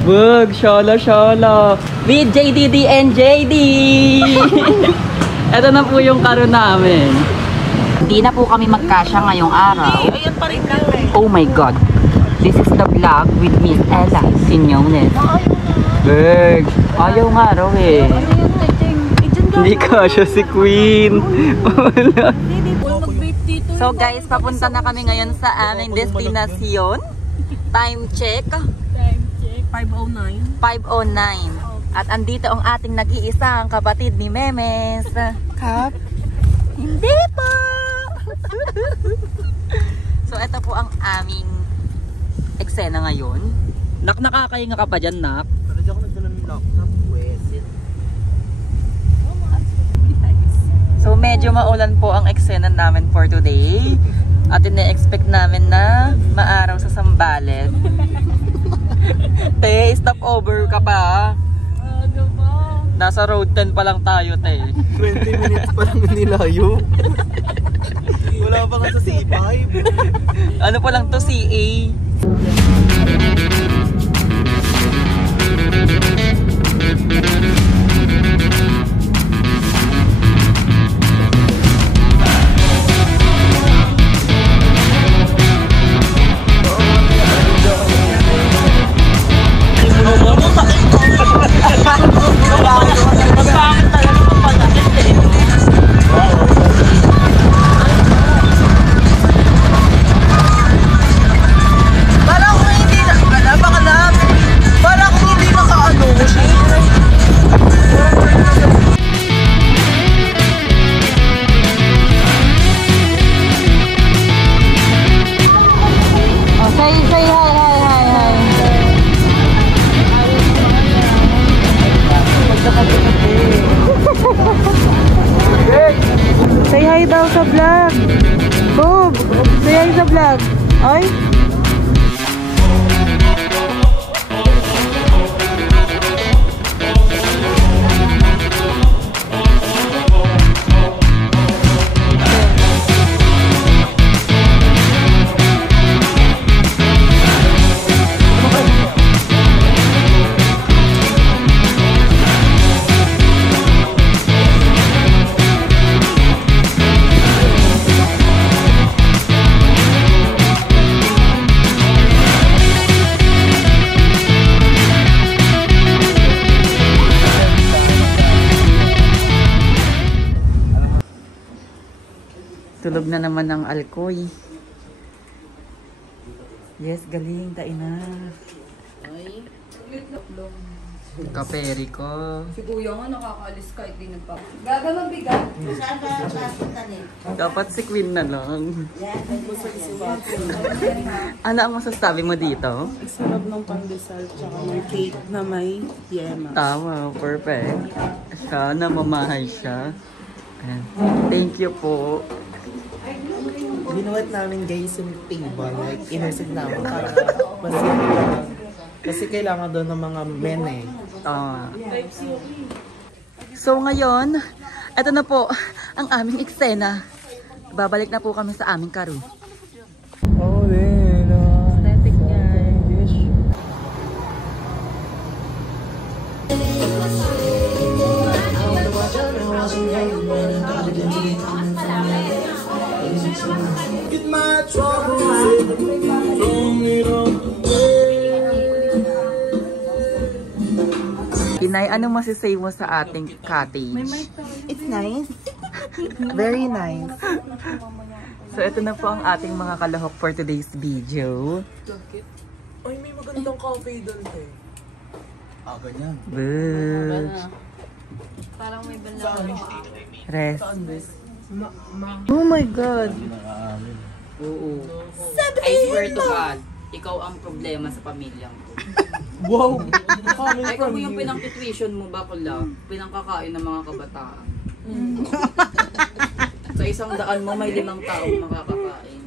Wag, shala. With JDD and JD. Ito na po yung karo namin. Hindi na po kami magkasya ngayong araw. Ayan pa rin kami. Oh my God. This is the vlog with Miss Ella Sinyones. Wag, ayaw nga raw eh. Hindi kasya si Queen. So guys, papunta na kami ngayon sa aming destinasyon. Time check. 5:09. 5:09. At andito ang ating nag-iisang kapatid ni Memes. Kap? Hindi po! So ito po ang aming eksena ngayon. Nakakahinga ka pa dyan, Nak? Pero di ako nagdala ng laptop, pwesit. So medyo maulan po ang eksena namin for today. At ine-expect namin na maaraw sa Sambales. Te, stop over ka pa. Ano ba? Nasa road 10 pa lang tayo, te. 20 minutes pa lang nilayo. Wala pa nga sa C5. Ano pa lang to, CA? Say hi daw sa vlog. Bob, say hi sa vlog. Ay. Tulog na naman ng alkoy. Yes, galing. Tain na. Ay. Kaperi ko. Si Kuya nga nakakaalis kahit di nagpa. Gagawang bigat. Dapat si Queen na lang. Ano ang masasabi mo dito? Sarap ng pandesal tsaka ng cake na may yema. Tama, perfect. Sana mamahay siya. Ayan. Thank you po. Binuhat namin guys yung table, like inersid namin para masaya. Kasi kailangan doon ng mga men eh. Tama. So ngayon, eto na po ang aming eksena. Babalik na po kami sa aming karo. Oh, then. Aesthetic guys. Get my troubles, don't need Inay, ano masisay mo sa ating cottage? It's nice. Very nice. So ito na po ang ating mga kalahok for today's video. Ay, may magandang coffee doon eh. Ah, ganyan. Good. Parang may banlawan. Rest. Oh my God. Oo. I swear to God, ikaw ang problema sa pamilyang ko. Wow! Ay, kung yung pinang-tuition mo ba pala, pinangkakain ng mga kabataan. Sa 100 mo, may 5 taong makakakain.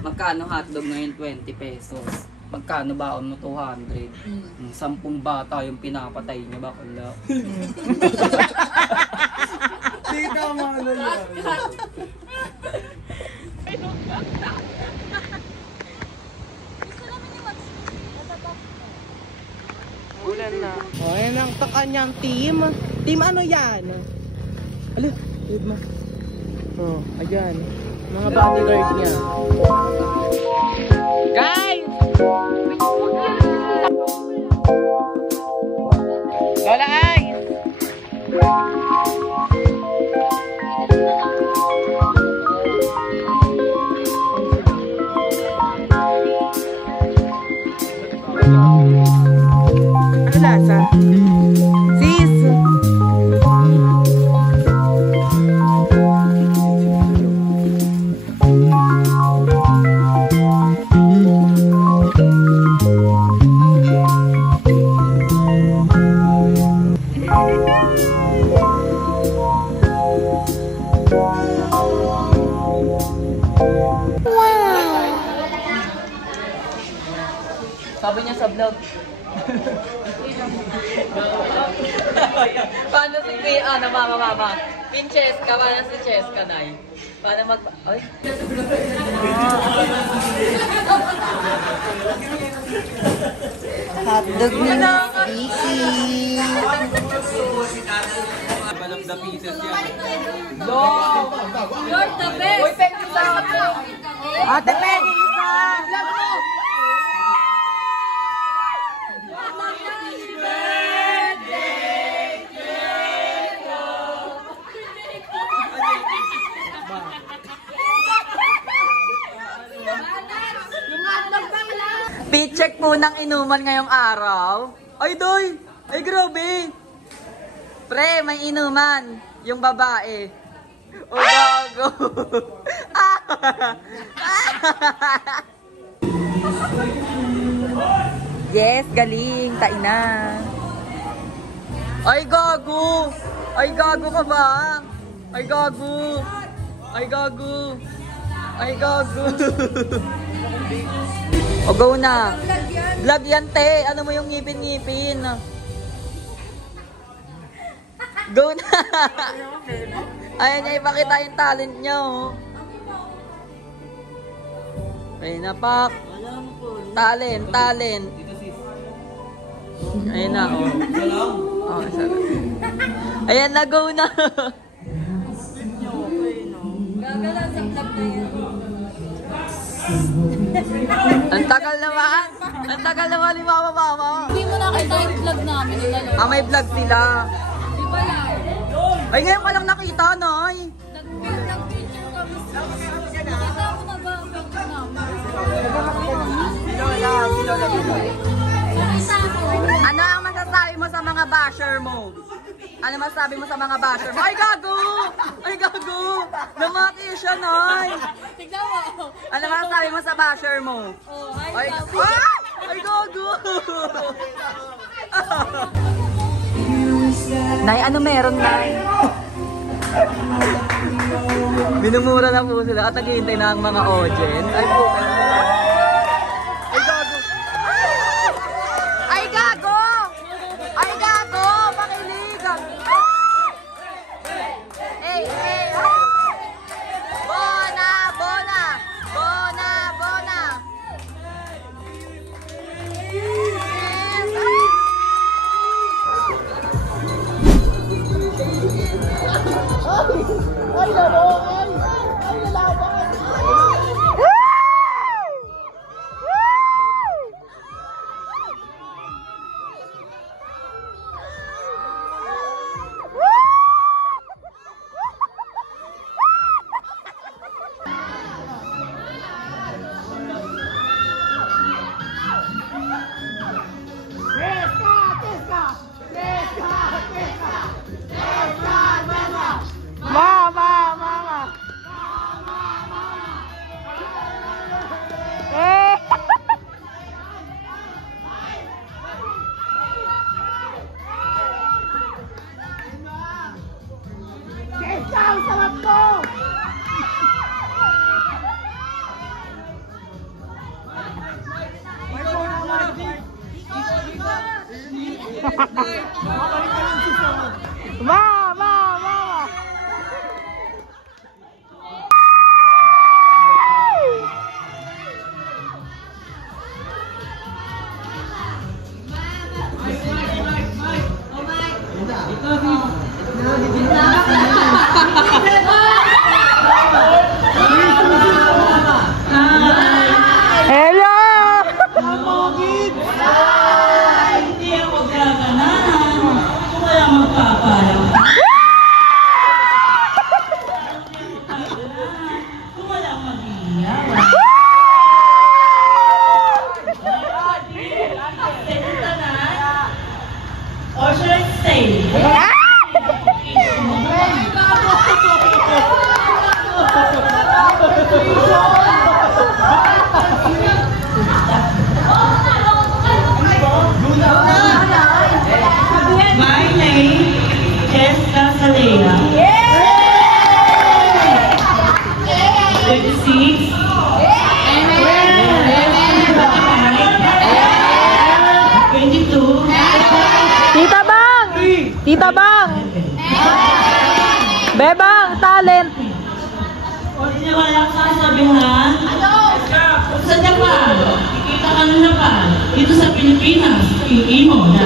Magkano hotdog ngayon? 20 pesos. Magkano baon mo? 200. 10 bata yung pinapatay niyo ba pala? Di tama na yan. Ayan na. O, ayan ang kanyang team. Team ano yan? Alin, wait mo. O, ayan. Mga bodyguard niya. Guys! Lola Ice! Ano lasa? Sis! Sabi niya sa vlog. Paano si Kuya, mama? Pincheska, paano si Cheska, Nay? Paano ay? Hotdog ni Vicky. Balap the pieces yan. You're the best! Uy, thank you sa akin. Ate Peggy, isa! Pitcheck po ng inuman ngayong araw. Ay, doy! Ay, grabe! Pre, may inuman. Yung babae. O, gago. Yes, galing. Tain na. Ay, gago! Ay, gago ka ba? Ay, gago! Ay, gago! Ay, gago! O, go na. Vlog yan, te. Ano mo yung ngipin-ngipin? Go na. Ayan niya, ipakita yung talent niya, oh. Ayun na, pak. Talent. Ayun na, oh. Oh, ayan na, go na. Gagala sa vlog na yan. Ang tagal naman. Ang tagal naman ni mama. Hindi mo nakita yung vlog namin. May vlog sila. Di ba yan? Ay, ngayon ko lang nakita, Nay. Nag-picture kami. Nakita mo na ba ang picture namin? Ano ang masasabi mo sa mga basher mo? Ano masasabi mo sa mga basher mo? Ay, gago! Ay, gago! Lumaki siya, Nay. Tignan mo. Ano masasabi mo sa basher mo? Oh, Ay, hi, ay, gago! Nay, ano meron, Nay? Minumura na po sila at naghihintay na ang mga audience. Ay, po. Ay, gago! Ay, gago! Makilig! Hey! Bona! Ay, lalawan! Ay, lalawan! Mama! Ang sarap ko! Mama! Hello! Hindi ako gaganahan kung wala magpapalang. Kung wala mag-iiyawan. Or should I stay? My name is Casalea. 56. Tita Bang! Tita Bang! Bebang, talent! O di wala kang sasabihan? Ano? Sa Japan, kikita ka ng Japan. Dito sa Pilipinas, iimo na.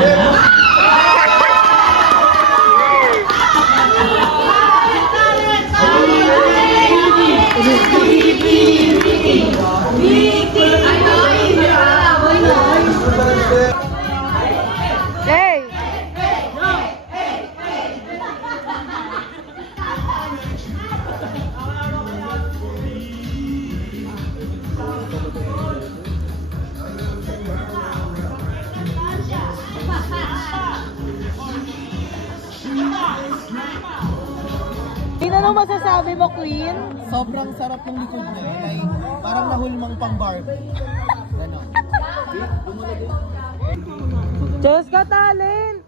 Hey! Ano masasabi mo, Queen? Sobrang sarap ng likod na yun. Ay, parang nahulmang pang Barbie. Ganon. Diyos ka, talent!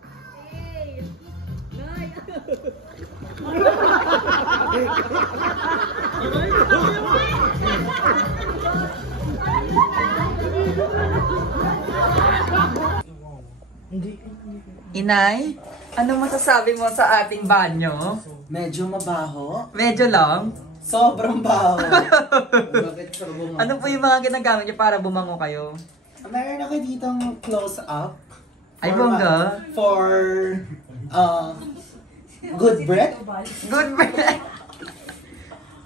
Inay, ano masasabi mo sa ating banyo? Medyo mabaho. Medyo lang. Sobrang baho. Bakit sa bunga? Ano po yung mga ginagamit niyo para bumango kayo? Meron ako ditong close-up. Ay, bongga. For, good breath. Good breath.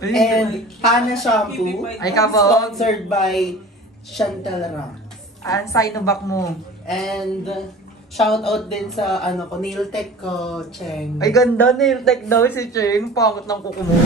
And Pana Shampoo. Ay, kabog. Sponsored by Chantal Ram. Ang Sinovac mo. And shout out din sa ko, nail tech ko, Cheng. Ay, ganda. Nail tech daw si Cheng. Pangit ng kuko mo.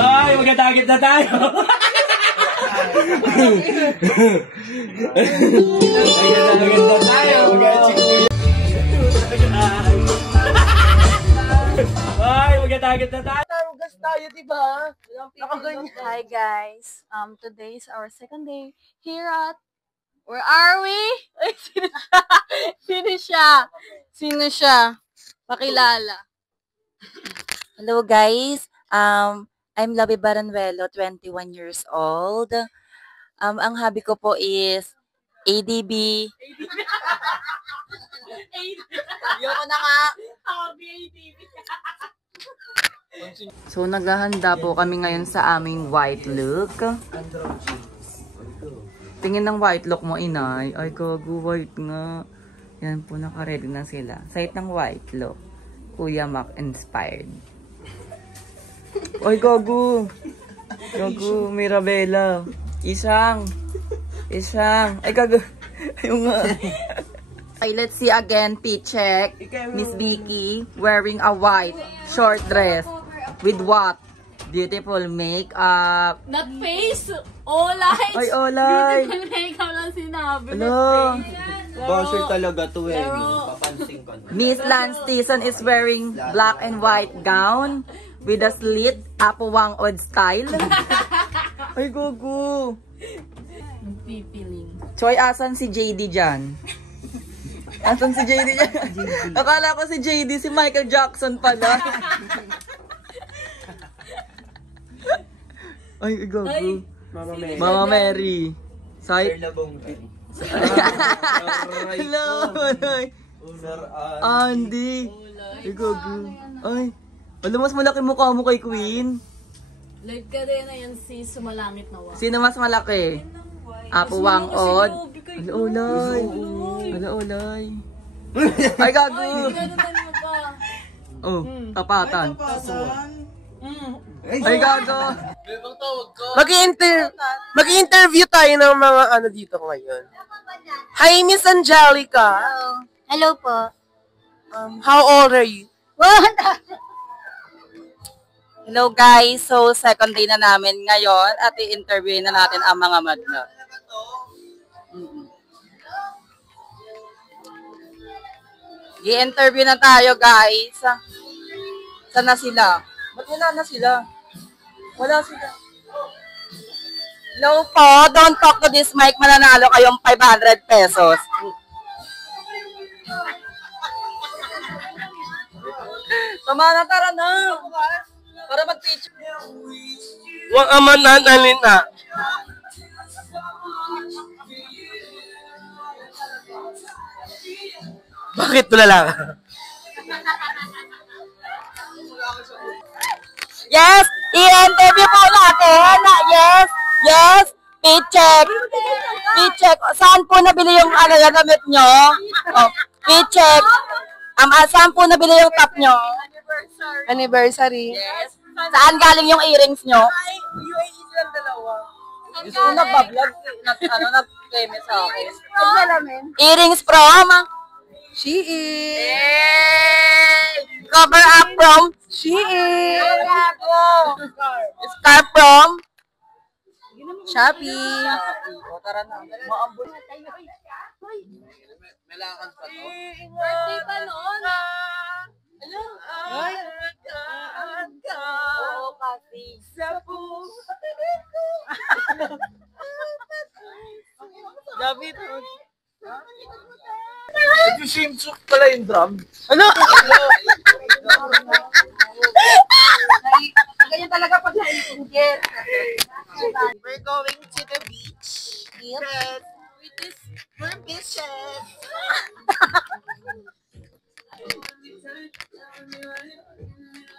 Ay, magkatagit na tayo. Magkatagit na tayo. Ay, magkatagit na tayo. Narugas tayo, diba? Nakaganyan. Hi guys. Today is our second day here at where are we? Ay, sino siya? Sino siya? Pakilala. Hello guys, I'm Labi Baranwelo, 21 years old. Ang hobby ko po is ADB. Yoko na nga. So, naghahanda po kami ngayon sa aming white look. Tingin ng white look mo, inay. Ay, gago, white nga. Yan po, naka-ready na sila. Site ng white look. Kuya Mac inspired. Ay, gago. Gago, Mirabella. Isang. Ay, gago. Ayun nga. Okay, let's see again. P-check. Miss Vicky wearing a white short dress. With what? Beautiful makeup. Not face. All eyes. Ay, olay. Beautiful makeup lang sinabi. Hello. Basher talaga to eh. Pero- Papansin ko na. Miss Lance Tison is wearing black and white gown with a slit Apo Wang Od style. Ay, gugu. Pipiling. Choy, asan si JD dyan? Asan si JD dyan? Akala ko si JD, si Michael Jackson pala. Ay, gago. Mama Mary. Sir Hello, Manoy. Andy. Ay, gago. Ay. Alam, mas malaki mukha mo kay Queen. Live ka din na yan si Sumalangit na Wang. Sino mas malaki? Apo Wang Od. Ulay. Ulay. Ay, gago. Oh, tapatan. Ay, gago. Mag-interview tayo ng mga ano dito ngayon. Hi, Miss Angelica. Hello po. How old are you? Hello guys, so second day na namin ngayon at i-interview na natin ang mga madla. I-interview na tayo guys. Saan na sila? Ba't wala na sila? Wala sila. Hello po, don't talk to this mic, mananalo kayong 500 pesos. Tama na, tara na. Para mag-picture. Huwag amanan, alina. Bakit tulala ka? Yes! I-interview po natin! Yes! Yes! Paycheck! Paycheck! Saan po nabili yung damit nyo? Oh, paycheck! Saan po nabili yung top nyo? Anniversary. Yes! Saan galing yung earrings nyo? UAE silang dalawa. Gusto ko nagbablog. Nag-claim sa akin. Earrings from? Shein. Cover up from? Shein. Scarf from? Shopee. O, tara na. Maambol. Melakad pa to. Birthday pa noon. Hello? Ay. Oo, kasi. David. Nag-shimsuk pala yung drum. Ano? Ganyan talaga pag naipungkit. We're going to the beach. Yes. We're bitches.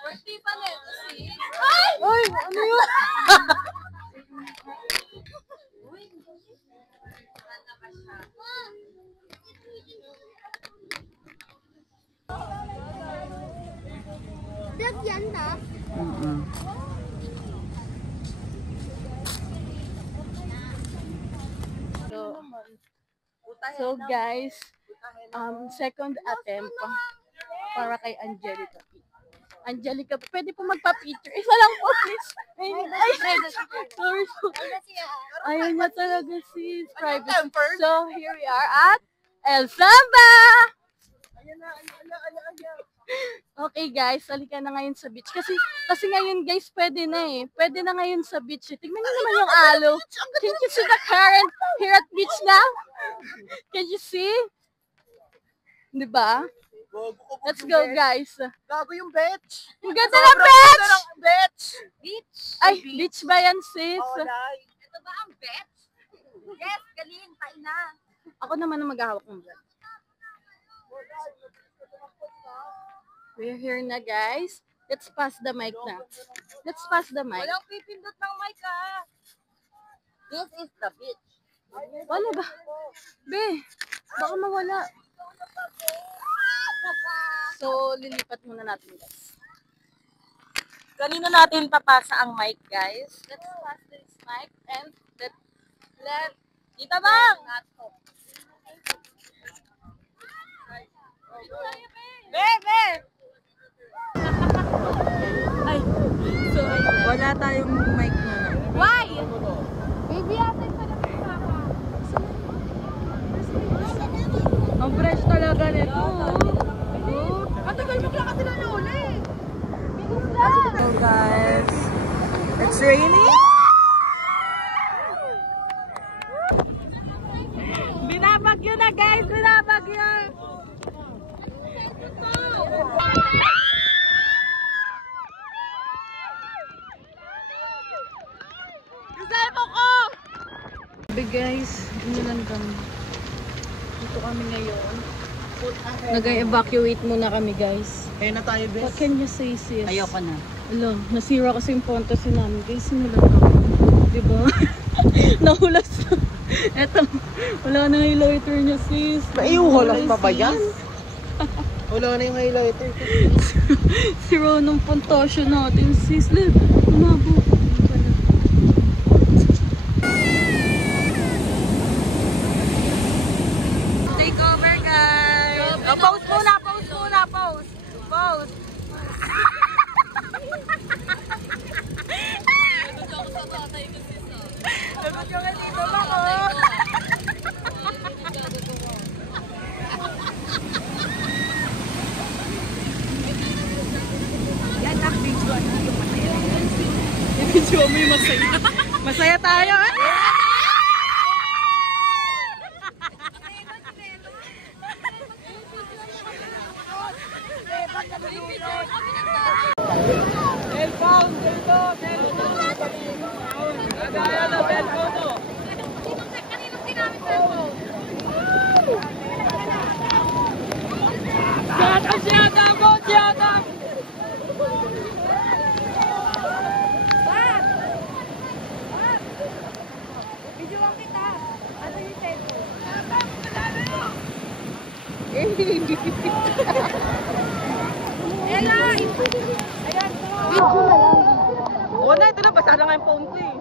Birthday pa nito si... Ay, ano yun? So guys, second attempt para kay Angelica. Angelica, pwede po magpa-picture. Isa lang po, please. Sorry po. Ayun na talaga sis. Private. So, here we are at El Samba! Okay guys, halika na ngayon sa beach. Kasi ngayon guys, pwede na eh. Pwede na ngayon sa beach. Tingnan nyo naman yung alo. Can you see the current here at beach now? Can you see? Diba? Let's go guys. Gago yung beach. Ang ganda ng beach! Beach. Beach. Ay, beach ba yan sis? Ito ba ang beach? Yes, galing. Kain na. Ako naman ang maghahawak ng vlog. We're here na guys. Let's pass the mic na. Let's pass the mic. Walang pipindot ng mic ah. This is the beach. Wala ba? Be, baka mawala. So, lilipat muna natin guys. Kanino natin papasa ang mic, guys? Let's pass this mic and let Kita bang? Bebe! Ay, so Wala tayong mic na. why? Baby, atay pa na papa. Ang fresh talaga nito. Ang tagal maglakas sila na uli. So guys, it's raining. Binabagyo na guys, binabagyo. Sabi guys, inulan kami. Dito kami ngayon. Nag-evacuate muna kami guys. Kaya na tayo, What bes. can you say sis? Ayoko na. Alam, nasira kasi yung fantasy namin guys. Inulan kami. Diba? Nahulas na. Eto, wala na highlighter niya sis. Hulas pa ba yan? Wala na yung highlighter. Zero ng puntasyon natin sis. Lib, umabo. Take over, guys. Oh, pause muna, pause muna, pause. Pause. Lagot yung dito ako. Yan ang video. Video mo yung masaya. Masaya tayo, eh? Oo na, ito na. Basta na nga yung phone ko eh.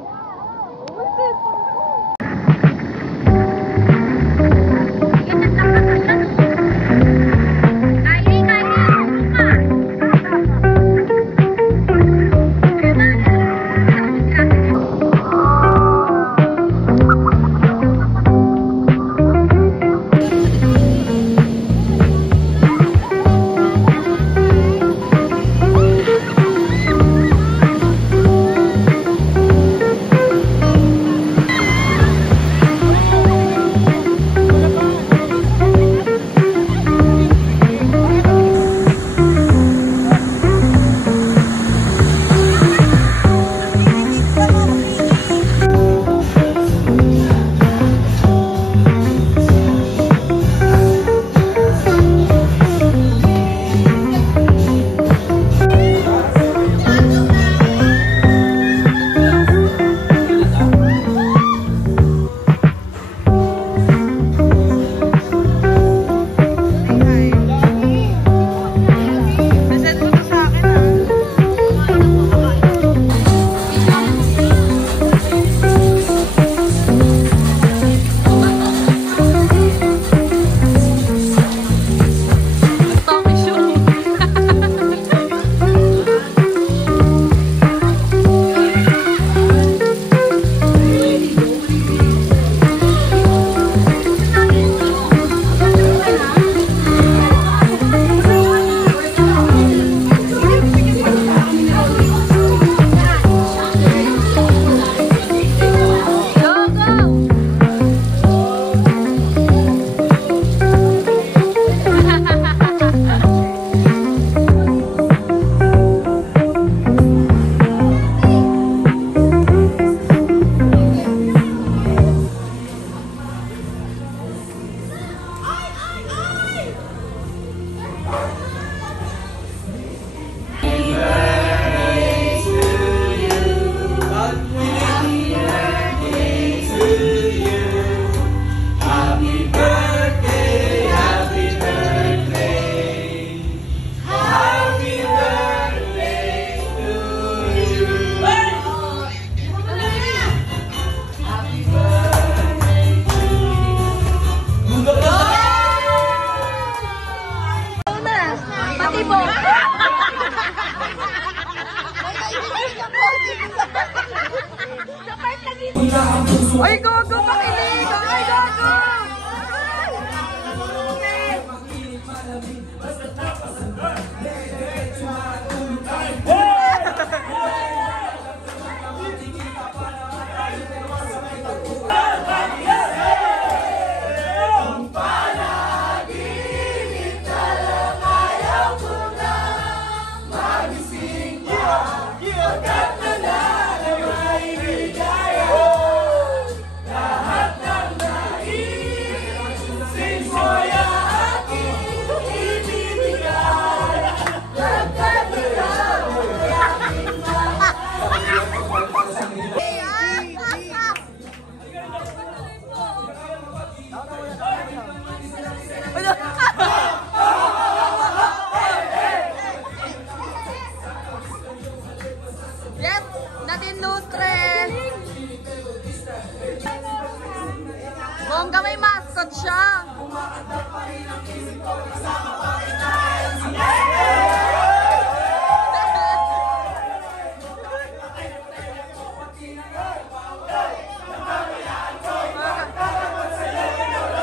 may mascot siya.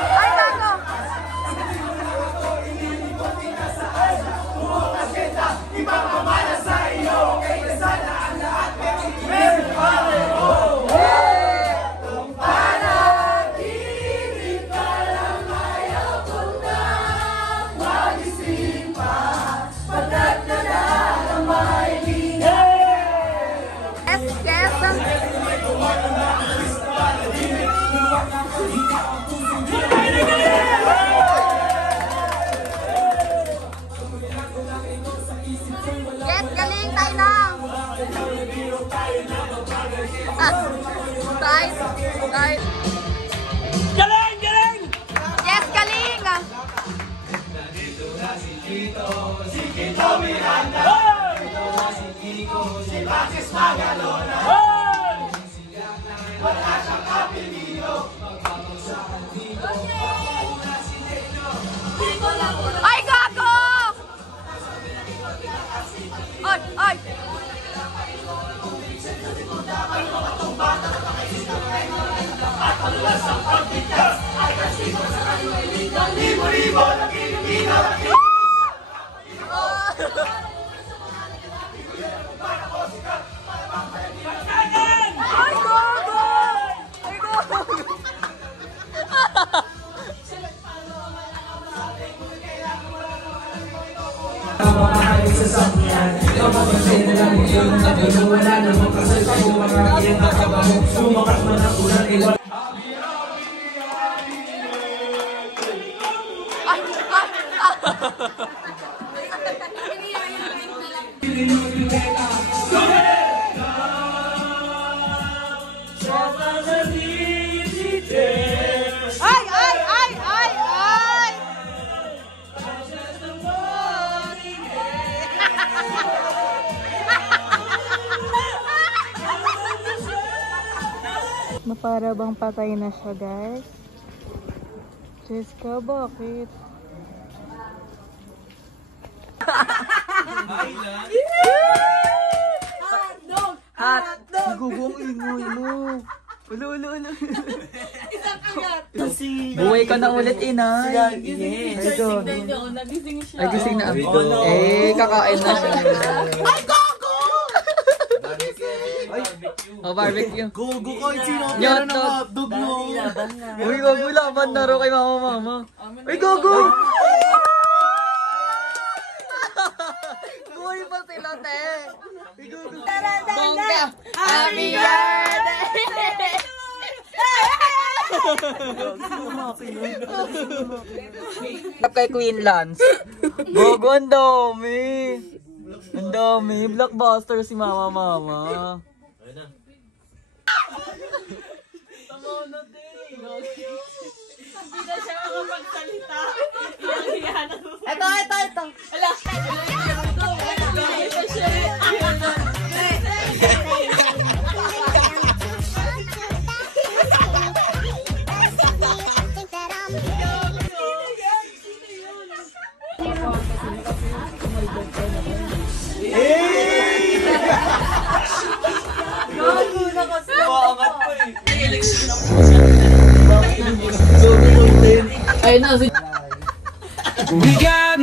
Ay, bago! Yes, galing tayo na. Guys, guys. Galing! Galing! Yes, galing. Ay, gago! Ay, ay! Ay, gago! Ay, gago! Ay, ay, ay, ay, ay! Para bang patay na siya, guys. Jessica, bakit? Nagugong ingoy mo. Ulo. Buhay ka na ulit, inay. Yes. Ay, gising na ako. Eh, kakain na siya. Ay, gago! Oh, barbecue. Gogo ko, sino ang Yun, meron ng hotdog mo? Uy, gogo, laban na ro kay mama. Uy, gogo! Buhay pa sila, te. Uy, gogo. Bongga! Happy birthday! Kay Queen Lance. Gogo, ang dami. Ang dami. Blockbuster si mama. Hindi na siya makapagsalita. Iyak-iyak na. Ito. Ala! Ito siya. Ayun na, We got